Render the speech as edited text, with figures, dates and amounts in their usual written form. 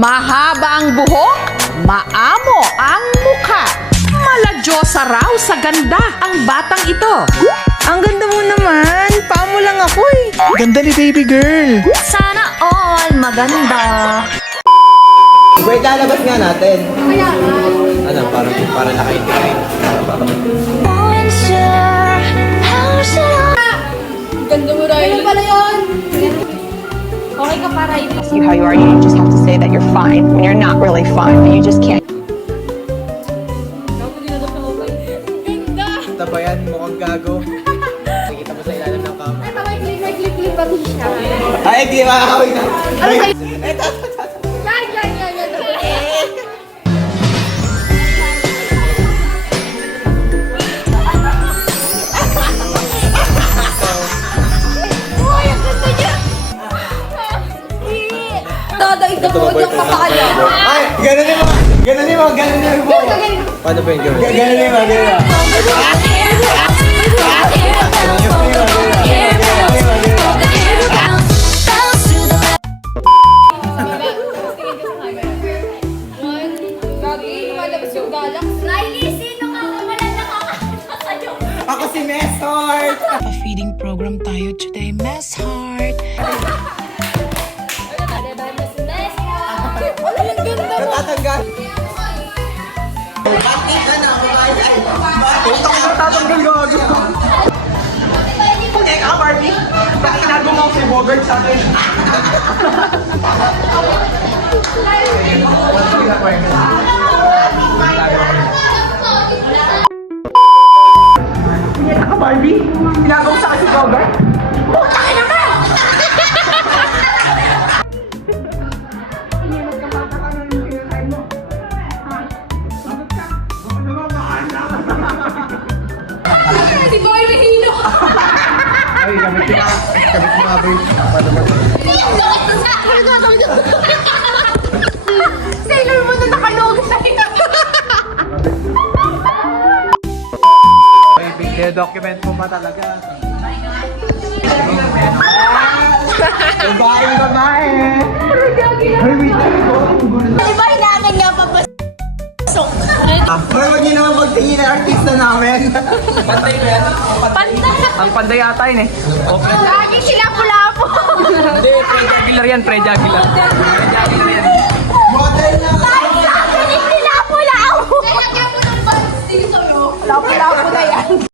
Mahaba ang buhok, maamo ang mukha. Maladyosa raw sa ganda ang batang ito. Ang ganda mo naman. Paa mo lang ako eh. Ganda ni baby girl. Sana all maganda. Wait, lalabas nga natin. Ano, parang naka-integrate. Ganda mo rin. Ganun pala yun. Okay ka para ito. You how you are, you just have to say that you're fine when you're not really fine, but you just can't. Ganda! Tabayan, mukhang gago. Nakikita mo sa ilalim ng kama. Ito, may clip pati siya. Ay, di ba? Wait na. Ano Wait. Yan. Uy, ang ganda niya! Dadaig na po yung papakala. Ay, ganun mo. Paano ba yung ganun? Ganun mo. Gagi, lumalabas yung galaxy. Riley, sino ka? Walang nakakakita sa'yo. Ako si Mesort! A feeding program tayo today, Mess Heart. Wala yung ganda mo. Natatanggal. Bakit ka na? Ito ka natatanggal gago. Pag-eka ka, Barbie. Bakit nagawa ko si Bogart sa akin? Pag-eka ka, Barbie. Ginagawa sa akin si Bogart. Si Boy Regino. Ay, gamit mo nga, babe. Paano ba? Sailor mo na nakalog sa'yo. Baby, document mo pa talaga. Babae. Ay, wait lang ko. Di ba hinakan niya papasok? Or huwag niyo naman magtingin na artista namin. Pantay ba yan? Pantay. Ang panday ata yun eh. Lagi sila pula-po. Hindi, pre-jugular yan, pre-jugular. Pre-jugular yan. Model na. Lagi sila pula-po. Kaya kaya mo ng bands dito, no? Pula-po na yan.